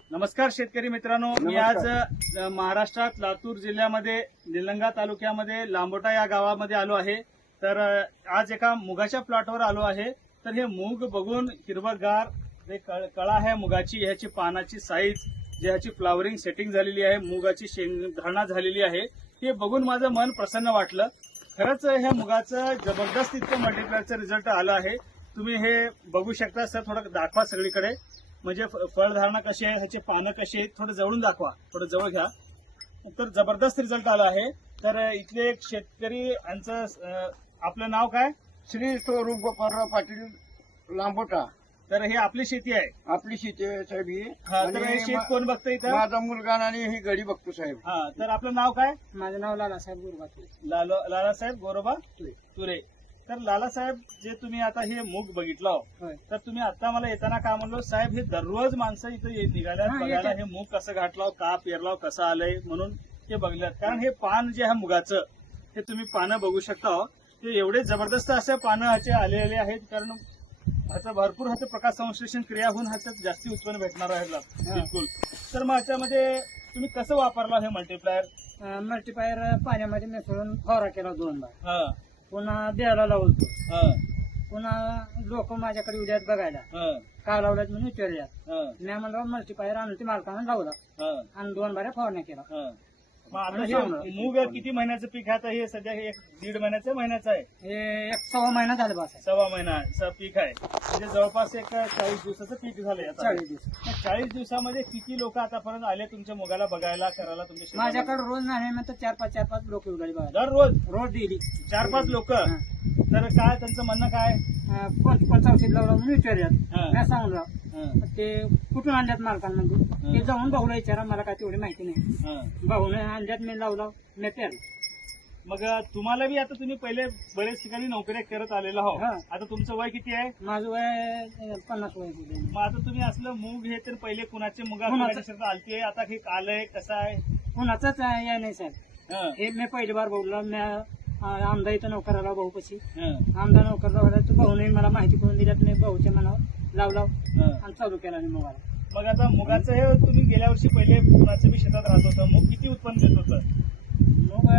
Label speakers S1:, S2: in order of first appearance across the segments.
S1: नमस्कार शेतकरी मित्रांनो, मी आज महाराष्ट्रात लातूर जिल्ह्यामध्ये निलंगा तालुक्यामध्ये लांबोटा या गावामध्ये आलो आहे. तर आज एका मुगाच्या प्लॉटवर आलो आहे. तर हे मूग बघून हिरवगार जे कळा आहे मुगाची, ह्याची पानाची साईज, जे ह्याची फ्लावरिंग सेटिंग झालेली आहे, मुगाची शेंगदाणा झालेली आहे, हे बघून माझं मन प्रसन्न वाटलं. खरंच ह्या मुगाचं जबरदस्त इतकं मल्टीप्लायरचं रिझल्ट आलं आहे. तुम्ही हे बघू शकता. सर थोडं दाखवा सगळीकडे, म्हणजे फळधारणा कशी आहे, ह्याचे पानं कशी आहेत, थोडं जवळून दाखवा, थोडं जवळ घ्या. तर जबरदस्त रिझल्ट आला आहे. तर इथले एक शेतकरी यांचं आपलं नाव काय?
S2: श्री स्वरूप गोपाळराव पाटील लांबोटा.
S1: तर हे आपली शेती आहे.
S2: आपली शेती आहे साहेब ही.
S1: हा, तर हे शेत कोण बघतं इथं?
S2: माझा मुलगा आणि ही गडी बघतो साहेब.
S1: हा, तर आपलं नाव काय?
S3: माझं नाव लालासाहेब गोरोबा तुरे.
S1: लालासाहेब गोरोबा
S3: तुरे.
S1: तुरे. तर लालासाहेब, जे तुम्ही आता हे मूग बघितलं,
S3: होय.
S1: तर तुम्ही आता मला येताना काय म्हणलो साहेब, हे दररोज माणसं इथं निघाल्यात
S3: हा,
S1: बघायला
S3: येतात.
S1: हे मूग कसं घातलाव, का पेरलाव, कसं आलंय म्हणून हे बघल्यात. कारण हे पान जे आहे मुगाचं, हे तुम्ही पानं बघू शकता. ते एवढे जबरदस्त असे पानं ह्याचे आलेले आहेत. कारण ह्याचं भरपूर ह्याचं प्रकाश संश्लेषण क्रिया होऊन ह्याच्यात जास्ती उत्पन्न भेटणार आहे. बिलकुल. तर मग ह्याच्यामध्ये तुम्ही कसं वापरला हे मल्टीप्लायर?
S3: मल्टीप्लायर पाण्यामध्ये मिसळून फवारा केला 2 बार.
S1: हा
S3: पुन्हा द्यायला लावतो.
S1: हा
S3: पुन्हा लोक माझ्याकडे उद्यात बघायला
S1: हा
S3: का लावल्यात म्हणून विचारल्यात.
S1: हा
S3: मी म्हणलं मल्टीप्लायर आणून ते मालकानं लावला
S1: हा
S3: आणि 2 बाऱ्या फवारण्या केला.
S1: हा. मग आता हे मूग किती महिन्याचं पीक आहे? आता हे सध्या हे 1.5 महिन्याचं आहे.
S3: हे 1 महिना झाला बस.
S1: 1.25 महिना पीक आहे. म्हणजे जवळपास एक 40 दिवसाचं पीक झालंय आता.
S3: 40 दिवस.
S1: मग 40 दिवसामध्ये किती लोक आतापर्यंत आले तुमच्या मुगाला बघायला, करायला तुमच्या शेतामध्ये?
S3: माझ्याकडे रोज नाही म्हणतात 4-5 लोक उडाली बघायला.
S1: दररोज
S3: रोज दिली
S1: 4-5 लोक. तर काय त्यांचं म्हणणं काय?
S3: कोणतं औषध लावलं म्हणून विचारल्यात.
S1: हा.
S3: मी सांगून लाव.
S1: हा,
S3: ते कुठून आणल्यात मालकांमध्ये ते जाऊन भाऊला विचारा, मला काय तेवढी माहिती नाही.
S1: हा.
S3: भाऊने आणल्यात, मी लावलं, मी पेरलं.
S1: मग तुम्हाला बी आता तुम्ही पहिले बरेच ठिकाणी नोकऱ्या करत आलेला हो.
S3: हा.
S1: आता तुमचं वय किती आहे?
S3: माझं वय 50 वय झालं.
S1: मग आता तुम्ही असलं मूग हे तर पहिले कुणाचे मुगा
S3: कुणाचं?
S1: शेतात आलते, आता हे आलंय कसं आहे?
S3: कुणाचाच या नाही साहेब.
S1: हा,
S3: हे मी पहिली बार बोललो. मी आमदा इथं नोकराला भाऊ पशी
S1: हा,
S3: आमदा नोकरला होता. तो भाऊने मला माहिती करून दिल्यात. मी भाऊच्या मनावर लावला
S1: हा.
S3: आणि चालू केला मी मुगाला.
S1: मग आता मुगाचं हे तुम्ही गेल्या वर्षी पहिले कुणाचं बी शेतात राहत होतं, मूग किती उत्पन्न देत होतं?
S3: मग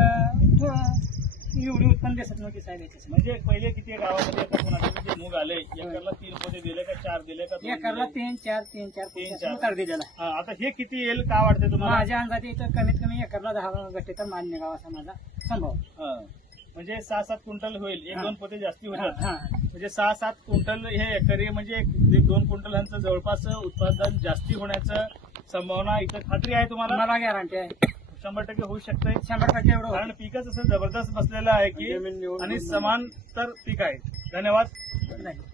S3: एवढी उत्पन्न दिसत नव्हती साहेब याच्यात.
S1: म्हणजे पहिले किती गावामध्ये आता कुणाचं जे मूग आले, एकरला 3 पोते दिले का 4 दिले का 2
S3: एकरला
S1: दिले?
S3: 3-4 उतार दिलेला.
S1: हा, आता हे किती येईल का वाटतं तुम्हाला?
S3: माझ्या अंदाजे इथं कमीत कमी एकरला 10 गट्टे तर मान्य गाव असा माझा संभव.
S1: हा. म्हणजे 6-7 क्विंटल होईल. 1-2 पोते जास्ती होतात.
S3: हा.
S1: म्हणजे 6-7 क्विंटल हे एकरी, म्हणजे 1-2 क्विंटल ह्यांचं जवळपास उत्पादन जास्ती होण्याचं संभावना इथं खात्री आहे तुम्हाला?
S3: मला गॅरंटी आहे
S1: 100% होऊ शकतंय.
S3: 100% एवढं होतं.
S1: कारण पिकच असं जबरदस्त बसलेलं आहे की,
S2: जमीन निवडून
S1: आणि समांतर पीक आहे. धन्यवाद.
S3: नाही.